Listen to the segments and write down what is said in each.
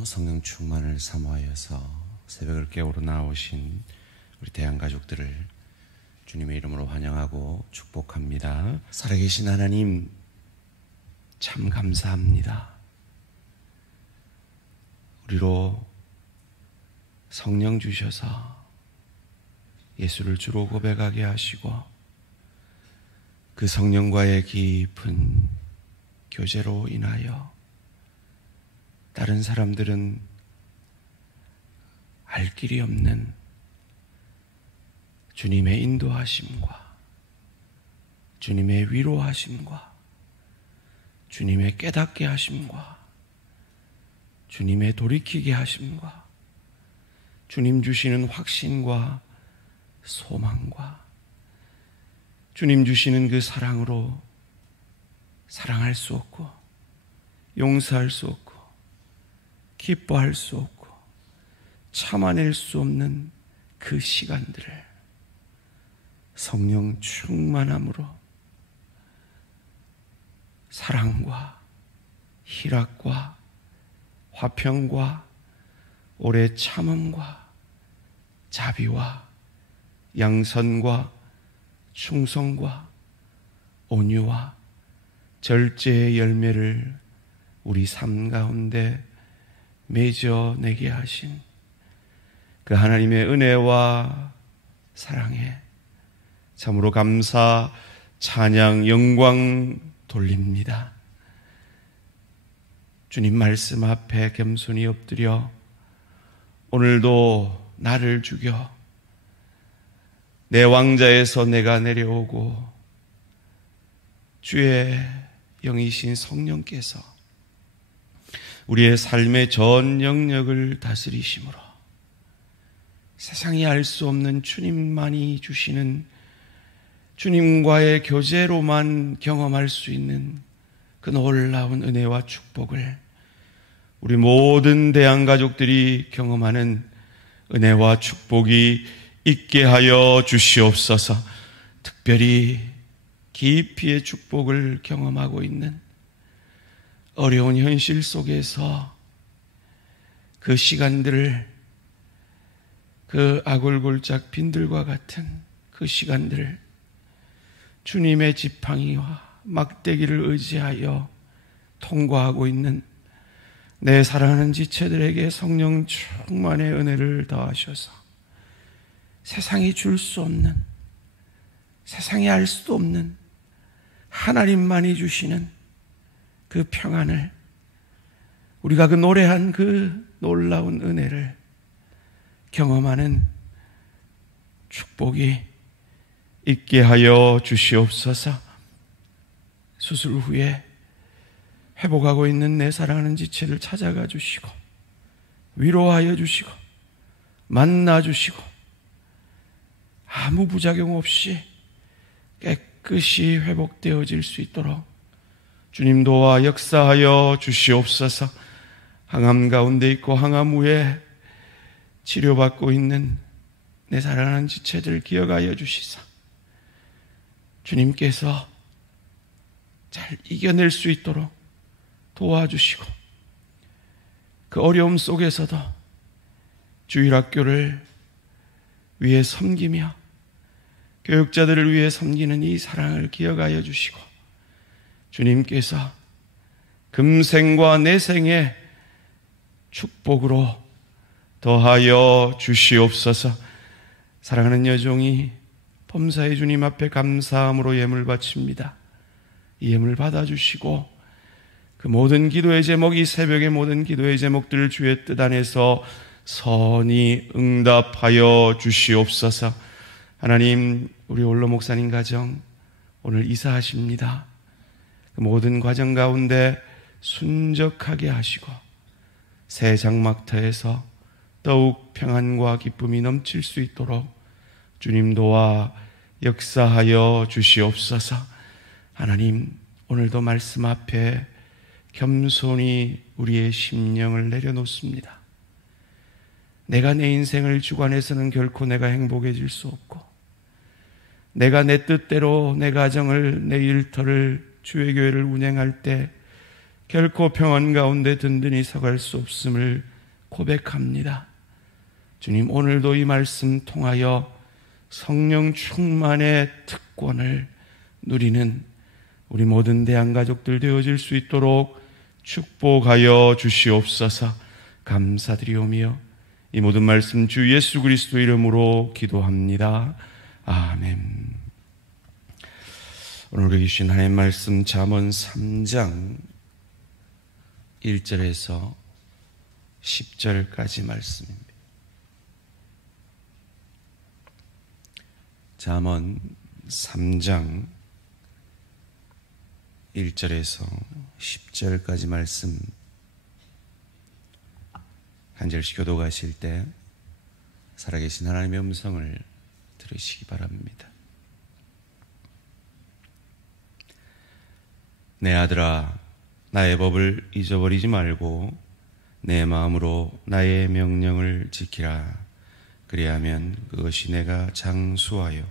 오늘도 성령 충만을 사모하여서 새벽을 깨우러 나오신 우리 대한가족들을 주님의 이름으로 환영하고 축복합니다. 살아계신 하나님 참 감사합니다. 우리로 성령 주셔서 예수를 주로 고백하게 하시고 그 성령과의 깊은 교제로 인하여 다른 사람들은 알 길이 없는 주님의 인도하심과 주님의 위로하심과 주님의 깨닫게 하심과 주님의 돌이키게 하심과 주님 주시는 확신과 소망과 주님 주시는 그 사랑으로 사랑할 수 없고 용서할 수 없고 기뻐할 수 없고 참아낼 수 없는 그 시간들을 성령 충만함으로 사랑과 희락과 화평과 오래 참음과 자비와 양선과 충성과 온유와 절제의 열매를 우리 삶 가운데 맺어내게 하신 그 하나님의 은혜와 사랑에 참으로 감사, 찬양, 영광 돌립니다. 주님 말씀 앞에 겸손히 엎드려 오늘도 나를 죽여 내 왕자에서 내가 내려오고 주의 영이신 성령께서 우리의 삶의 전 영역을 다스리심으로 세상이 알 수 없는 주님만이 주시는 주님과의 교제로만 경험할 수 있는 그 놀라운 은혜와 축복을 우리 모든 대한가족들이 경험하는 은혜와 축복이 있게 하여 주시옵소서. 특별히 깊이의 축복을 경험하고 있는 어려운 현실 속에서 그 시간들을 그 아골골짝 빈들과 같은 그 시간들을 주님의 지팡이와 막대기를 의지하여 통과하고 있는 내 사랑하는 지체들에게 성령 충만의 은혜를 더하셔서 세상이 줄 수 없는, 세상이 알 수도 없는 하나님만이 주시는 그 평안을, 우리가 그 노래한 그 놀라운 은혜를 경험하는 축복이 있게 하여 주시옵소서. 수술 후에 회복하고 있는 내 사랑하는 지체를 찾아가 주시고 위로하여 주시고 만나 주시고 아무 부작용 없이 깨끗이 회복되어질 수 있도록 주님 도와 역사하여 주시옵소서. 항암 가운데 있고 항암 후에 치료받고 있는 내 사랑하는 지체들 기억하여 주시사 주님께서 잘 이겨낼 수 있도록 도와주시고 그 어려움 속에서도 주일학교를 위해 섬기며 교육자들을 위해 섬기는 이 사랑을 기억하여 주시고 주님께서 금생과 내생의 축복으로 더하여 주시옵소서. 사랑하는 여종이 범사의 주님 앞에 감사함으로 예물 바칩니다. 이 예물 받아주시고 그 모든 기도의 제목, 이 새벽의 모든 기도의 제목들을 주의 뜻 안에서 선히 응답하여 주시옵소서. 하나님, 우리 올로 목사님 가정 오늘 이사하십니다. 그 모든 과정 가운데 순적하게 하시고 새 장막터에서 더욱 평안과 기쁨이 넘칠 수 있도록 주님 도와 역사하여 주시옵소서. 하나님, 오늘도 말씀 앞에 겸손히 우리의 심령을 내려놓습니다. 내가 내 인생을 주관해서는 결코 내가 행복해질 수 없고 내가 내 뜻대로 내 가정을, 내 일터를, 주의 교회를 운행할 때 결코 평안 가운데 든든히 서갈 수 없음을 고백합니다. 주님, 오늘도 이 말씀 통하여 성령 충만의 특권을 누리는 우리 모든 대한가족들 되어질 수 있도록 축복하여 주시옵소서. 감사드리오며 이 모든 말씀 주 예수 그리스도 이름으로 기도합니다. 아멘. 오늘 우리 주신 하나님의 말씀 잠언 3장 1절에서 10절까지 말씀입니다. 잠언 3장 1절에서 10절까지 말씀 한 절씩 교독하실 때 살아계신 하나님의 음성을 들으시기 바랍니다. 내 아들아, 나의 법을 잊어버리지 말고 내 마음으로 나의 명령을 지키라. 그리하면 그것이 내가 장수하여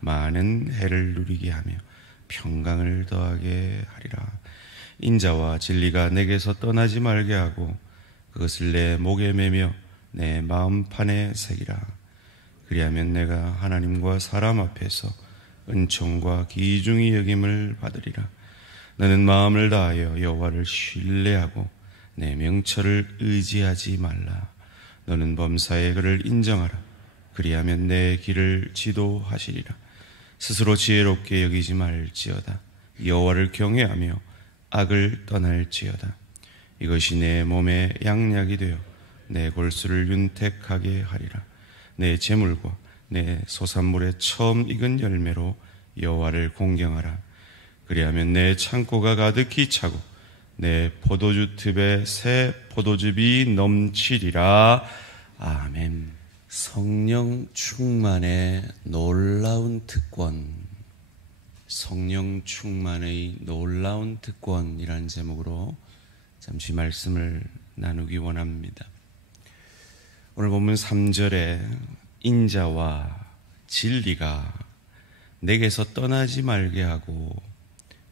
많은 해를 누리게 하며 평강을 더하게 하리라. 인자와 진리가 내게서 떠나지 말게 하고 그것을 내 목에 매며 내 마음판에 새기라. 그리하면 내가 하나님과 사람 앞에서 은총과 귀중히 여김을 받으리라. 너는 마음을 다하여 여호와를 신뢰하고 내 명철을 의지하지 말라. 너는 범사의 그를 인정하라. 그리하면 내 길을 지도하시리라. 스스로 지혜롭게 여기지 말지어다. 여호와를 경외하며 악을 떠날지어다. 이것이 내 몸에 양약이 되어 내 골수를 윤택하게 하리라. 내 재물과 내 소산물의 처음 익은 열매로 여호와를 공경하라. 그리하면 내 창고가 가득히 차고 내 포도주 틈에 새 포도즙이 넘치리라. 아멘. 성령 충만의 놀라운 특권, 성령 충만의 놀라운 특권이라는 제목으로 잠시 말씀을 나누기 원합니다. 오늘 본문 3절에 인자와 진리가 내게서 떠나지 말게 하고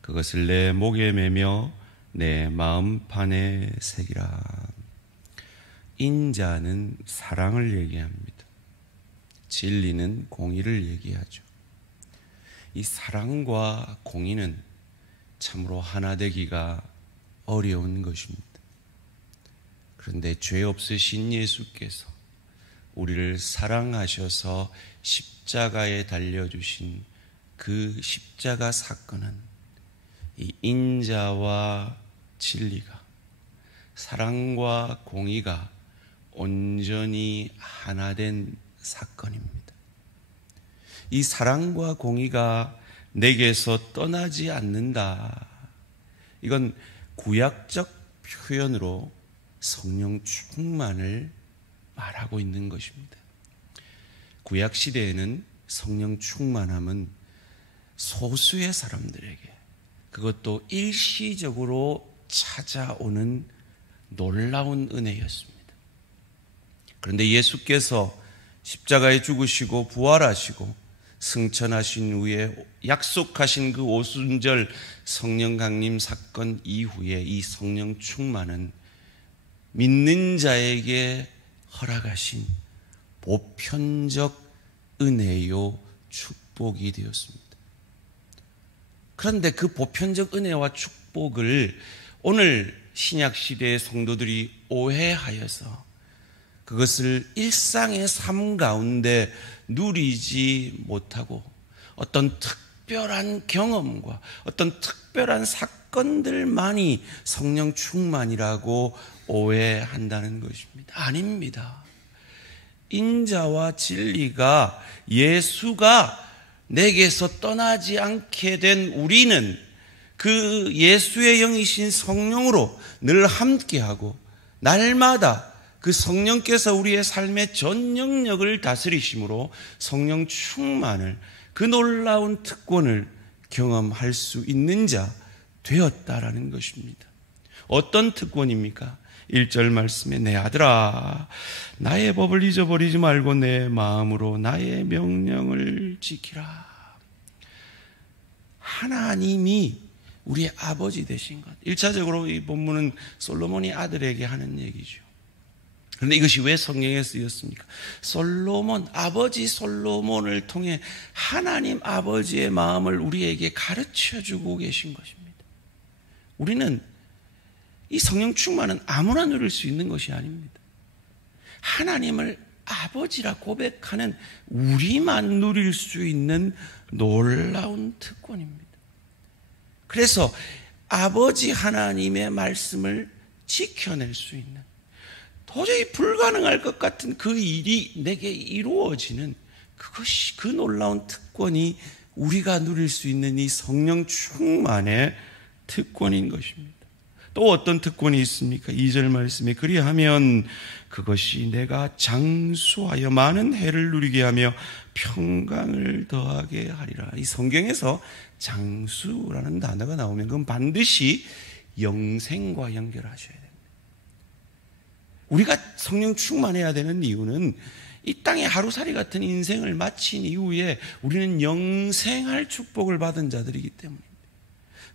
그것을 내 목에 매며 내 마음판에 새기라. 인자는 사랑을 얘기합니다. 진리는 공의를 얘기하죠. 이 사랑과 공의는 참으로 하나 되기가 어려운 것입니다. 그런데 죄 없으신 예수께서 우리를 사랑하셔서 십자가에 달려주신 그 십자가 사건은 이 인자와 진리가, 사랑과 공의가 온전히 하나 된 사건입니다. 이 사랑과 공의가 내게서 떠나지 않는다. 이건 구약적 표현으로 성령 충만을 말하고 있는 것입니다. 구약 시대에는 성령 충만함은 소수의 사람들에게, 그것도 일시적으로 찾아오는 놀라운 은혜였습니다. 그런데 예수께서 십자가에 죽으시고 부활하시고 승천하신 후에 약속하신 그 오순절 성령 강림 사건 이후에 이 성령 충만은 믿는 자에게 허락하신 보편적 은혜요 축복이 되었습니다. 그런데 그 보편적 은혜와 축복을 오늘 신약시대의 성도들이 오해하여서 그것을 일상의 삶 가운데 누리지 못하고 어떤 특별한 경험과 어떤 특별한 사건들만이 성령 충만이라고 오해한다는 것입니다. 아닙니다. 인자와 진리가 예수가 내게서 떠나지 않게 된 우리는 그 예수의 영이신 성령으로 늘 함께하고 날마다 그 성령께서 우리의 삶의 전 영역을 다스리심으로 성령 충만을, 그 놀라운 특권을 경험할 수 있는 자 되었다라는 것입니다. 어떤 특권입니까? 1절 말씀에 내 아들아 나의 법을 잊어버리지 말고 내 마음으로 나의 명령을 지키라. 하나님이 우리의 아버지 되신 것. 1차적으로 이 본문은 솔로몬이 아들에게 하는 얘기죠. 그런데 이것이 왜 성경에 쓰였습니까? 아버지 솔로몬을 통해 하나님 아버지의 마음을 우리에게 가르쳐 주고 계신 것입니다. 우리는 이 성령 충만은 아무나 누릴 수 있는 것이 아닙니다. 하나님을 아버지라 고백하는 우리만 누릴 수 있는 놀라운 특권입니다. 그래서 아버지 하나님의 말씀을 지켜낼 수 있는, 도저히 불가능할 것 같은 그 일이 내게 이루어지는 그것이, 그 놀라운 특권이 우리가 누릴 수 있는 이 성령 충만의 특권인 것입니다. 또 어떤 특권이 있습니까? 2절 말씀에 그리하면 그것이 내가 장수하여 많은 해를 누리게 하며 평강을 더하게 하리라. 이 성경에서 장수라는 단어가 나오면 그건 반드시 영생과 연결하셔야 됩니다. 우리가 성령 충만해야 되는 이유는 이 땅에 하루살이 같은 인생을 마친 이후에 우리는 영생할 축복을 받은 자들이기 때문입니다.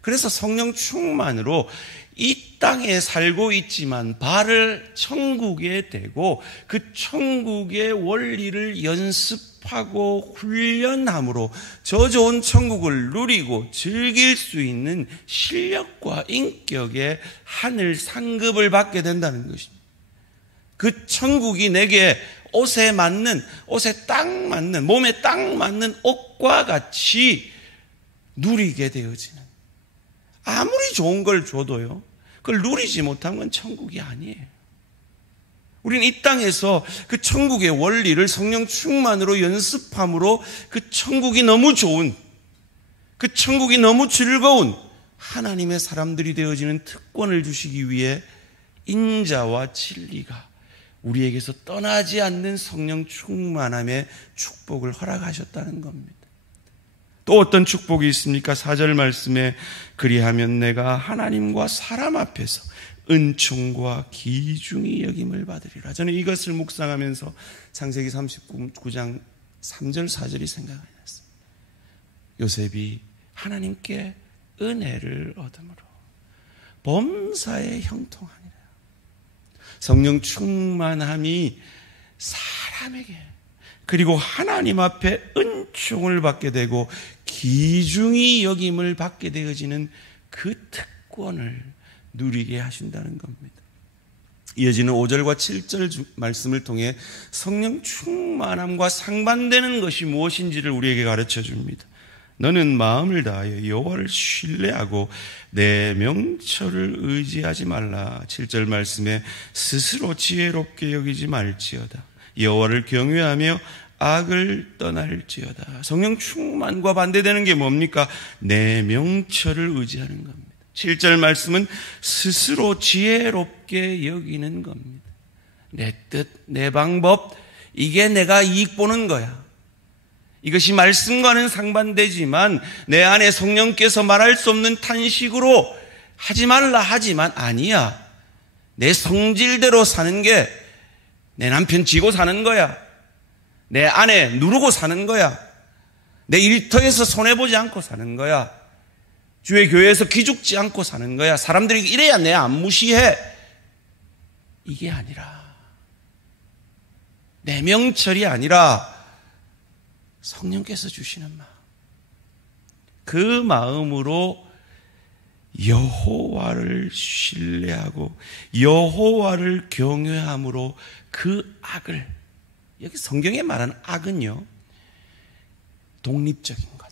그래서 성령 충만으로 이 땅에 살고 있지만 발을 천국에 대고 그 천국의 원리를 연습하고 훈련함으로 저 좋은 천국을 누리고 즐길 수 있는 실력과 인격의 하늘 상급을 받게 된다는 것입니다. 그 천국이 내게 옷에 딱 맞는, 몸에 딱 맞는 옷과 같이 누리게 되어지는, 아무리 좋은 걸 줘도요, 그걸 누리지 못한 건 천국이 아니에요. 우리는 이 땅에서 그 천국의 원리를 성령 충만으로 연습함으로 그 천국이 너무 좋은, 그 천국이 너무 즐거운 하나님의 사람들이 되어지는 특권을 주시기 위해 인자와 진리가 우리에게서 떠나지 않는 성령 충만함의 축복을 허락하셨다는 겁니다. 또 어떤 축복이 있습니까? 4절 말씀에 그리하면 내가 하나님과 사람 앞에서 은총과 기중히 여김을 받으리라. 저는 이것을 묵상하면서 창세기 39장 3절 4절이 생각이 났습니다. 요셉이 하나님께 은혜를 얻음으로 범사에 형통하니라. 성령 충만함이 사람에게, 그리고 하나님 앞에 은총을 받게 되고 기중히 여김을 받게 되어지는 그 특권을 누리게 하신다는 겁니다. 이어지는 5절과 7절 말씀을 통해 성령 충만함과 상반되는 것이 무엇인지를 우리에게 가르쳐 줍니다. 너는 마음을 다하여 여호와를 신뢰하고 내 명철을 의지하지 말라. 7절 말씀에 스스로 지혜롭게 여기지 말지어다. 여호와를 경외하며 악을 떠날지어다. 성령 충만과 반대되는 게 뭡니까? 내 명철을 의지하는 겁니다. 7절 말씀은 스스로 지혜롭게 여기는 겁니다. 내 뜻, 내 방법, 이게 내가 이익 보는 거야. 이것이 말씀과는 상반되지만 내 안에 성령께서 말할 수 없는 탄식으로 하지 말라 하지만 아니야. 내 성질대로 사는 게 내 남편 지고 사는 거야. 내 아내 누르고 사는 거야. 내 일터에서 손해보지 않고 사는 거야. 주의 교회에서 기죽지 않고 사는 거야. 사람들이 이래야 내 안 무시해. 이게 아니라, 내 명철이 아니라 성령께서 주시는 마음, 그 마음으로 여호와를 신뢰하고 여호와를 경외함으로 그 악을, 여기 성경에 말하는 악은요, 독립적인 것,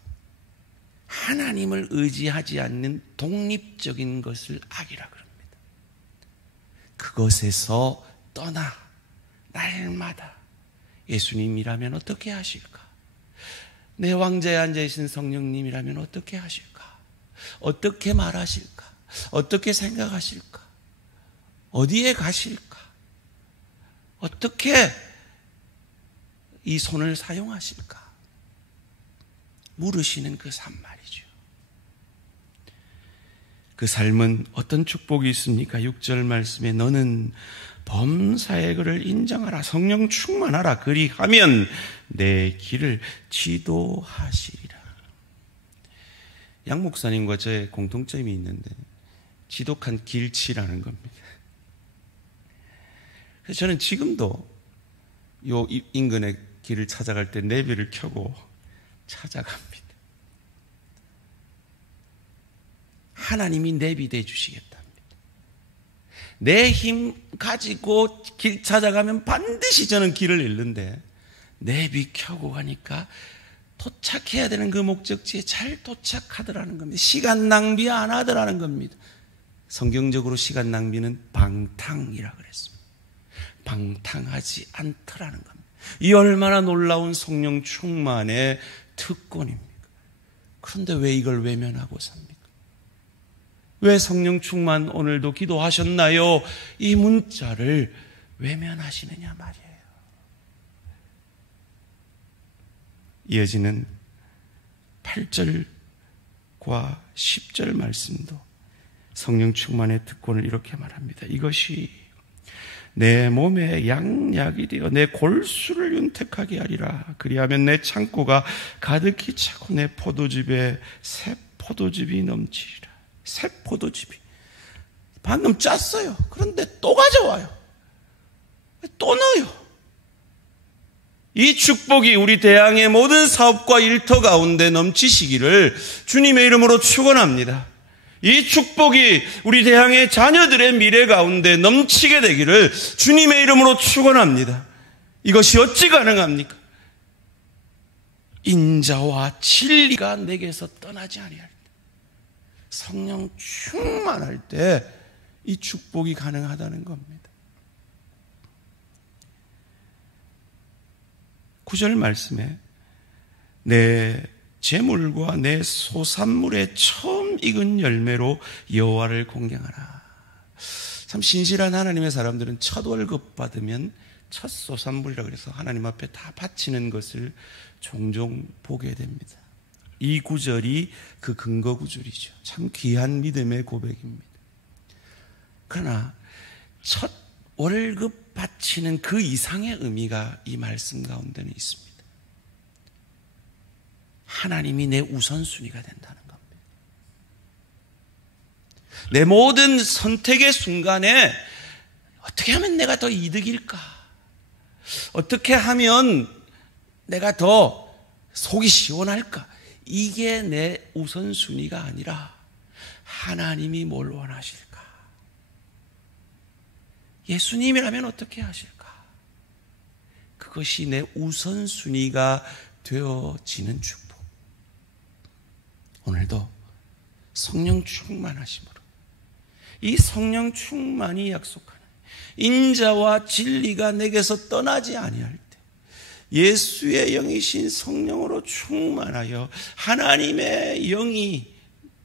하나님을 의지하지 않는 독립적인 것을 악이라 그럽니다. 그것에서 떠나 날마다 예수님이라면 어떻게 하실까? 내 왕자에 앉아있는 성령님이라면 어떻게 하실까? 어떻게 말하실까? 어떻게 생각하실까? 어디에 가실까? 어떻게 이 손을 사용하실까? 물으시는 그 삶 말이죠. 그 삶은 어떤 축복이 있습니까? 6절 말씀에 너는 범사의 그를 인정하라. 성령 충만하라. 그리하면 내 길을 지도하시리라. 양 목사님과 저의 공통점이 있는데 지독한 길치라는 겁니다. 그래서 저는 지금도 요 인근의 길을 찾아갈 때 내비를 켜고 찾아갑니다. 하나님이 내비돼 주시겠답니다. 내 힘 가지고 길 찾아가면 반드시 저는 길을 잃는데 내비 켜고 가니까 도착해야 되는 그 목적지에 잘 도착하더라는 겁니다. 시간 낭비 안 하더라는 겁니다. 성경적으로 시간 낭비는 방탕이라 그랬습니다. 방탕하지 않더라는 겁니다. 이 얼마나 놀라운 성령 충만의 특권입니까? 그런데 왜 이걸 외면하고 삽니까? 왜 성령 충만 오늘도 기도하셨나요? 이 문자를 외면하시느냐 말이에요. 이어지는 8절과 10절 말씀도 성령 충만의 특권을 이렇게 말합니다. 이것이 내 몸에 양약이 되어 내 골수를 윤택하게 하리라. 그리하면 내 창고가 가득히 차고 내 포도즙에 새 포도즙이 넘치리라. 새 포도즙이 방금 짰어요. 그런데 또 가져와요. 또 넣어요. 이 축복이 우리 대항의 모든 사업과 일터 가운데 넘치시기를 주님의 이름으로 축원합니다. 이 축복이 우리 대항의 자녀들의 미래 가운데 넘치게 되기를 주님의 이름으로 축원합니다. 이것이 어찌 가능합니까? 인자와 진리가 내게서 떠나지 아니할 때, 성령 충만할 때 이 축복이 가능하다는 겁니다. 9절 말씀에 내 재물과 내 소산물의 처음 익은 열매로 여호와를 공경하라. 참 신실한 하나님의 사람들은 첫 월급 받으면 첫 소산물이라고 해서 하나님 앞에 다 바치는 것을 종종 보게 됩니다. 이 구절이 그 근거 구절이죠. 참 귀한 믿음의 고백입니다. 그러나 첫 월급 바치는 그 이상의 의미가 이 말씀 가운데는 있습니다. 하나님이 내 우선순위가 된다는 겁니다. 내 모든 선택의 순간에 어떻게 하면 내가 더 이득일까? 어떻게 하면 내가 더 속이 시원할까? 이게 내 우선순위가 아니라 하나님이 뭘 원하실까? 예수님이라면 어떻게 하실까? 그것이 내 우선순위가 되어지는 축복. 오늘도 성령 충만하심으로 이 성령 충만이 약속하는 인자와 진리가 내게서 떠나지 아니할 때 예수의 영이신 성령으로 충만하여 하나님의 영이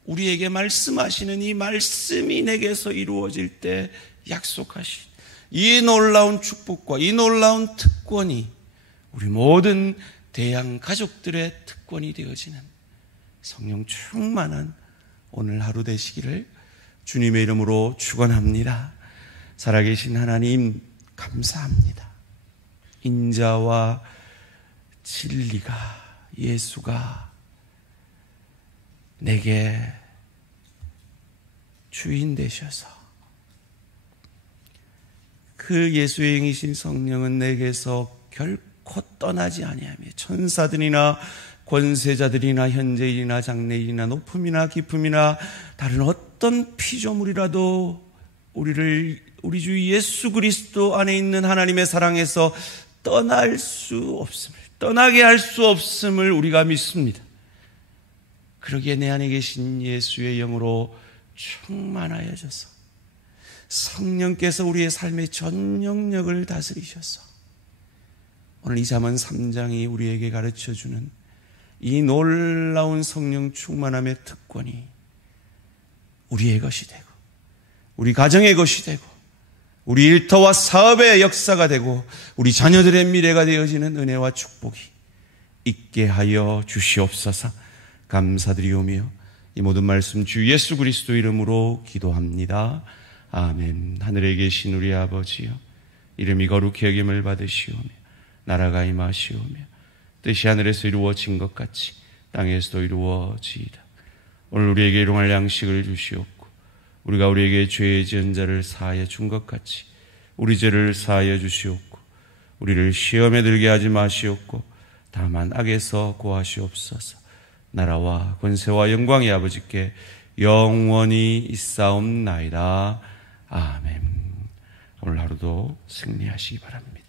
우리에게 말씀하시는 이 말씀이 내게서 이루어질 때 약속하신 이 놀라운 축복과 이 놀라운 특권이 우리 모든 대양 가족들의 특권이 되어지는 성령 충만한 오늘 하루 되시기를 주님의 이름으로 축원합니다. 살아계신 하나님 감사합니다. 인자와 진리가 예수가 내게 주인 되셔서 그 예수의 영이신 성령은 내게서 결코 떠나지 아니하며 천사들이나 권세자들이나 현재일이나 장래일이나 높음이나 깊음이나 다른 어떤 피조물이라도 우리 주 예수 그리스도 안에 있는 하나님의 사랑에서 떠나게 할 수 없음을 우리가 믿습니다. 그러기에 내 안에 계신 예수의 영으로 충만하여져서 성령께서 우리의 삶의 전 영역을 다스리셔서 오늘 이 잠언 3장이 우리에게 가르쳐주는 이 놀라운 성령 충만함의 특권이 우리의 것이 되고 우리 가정의 것이 되고 우리 일터와 사업의 역사가 되고 우리 자녀들의 미래가 되어지는 은혜와 축복이 있게 하여 주시옵소서. 감사드리오며 이 모든 말씀 주 예수 그리스도 이름으로 기도합니다. 아멘. 하늘에 계신 우리 아버지여, 이름이 거룩히 여김을 받으시오며 나라가 임하시오며 뜻이 하늘에서 이루어진 것 같이 땅에서도 이루어지이다. 오늘 우리에게 일용할 양식을 주시옵고 우리가 우리에게 죄의 지은 자를 사하여 준 것 같이 우리 죄를 사하여 주시옵고 우리를 시험에 들게 하지 마시옵고 다만 악에서 구하시옵소서. 나라와 권세와 영광이 아버지께 영원히 있사옵나이다. 아멘. 오늘 하루도 승리하시기 바랍니다.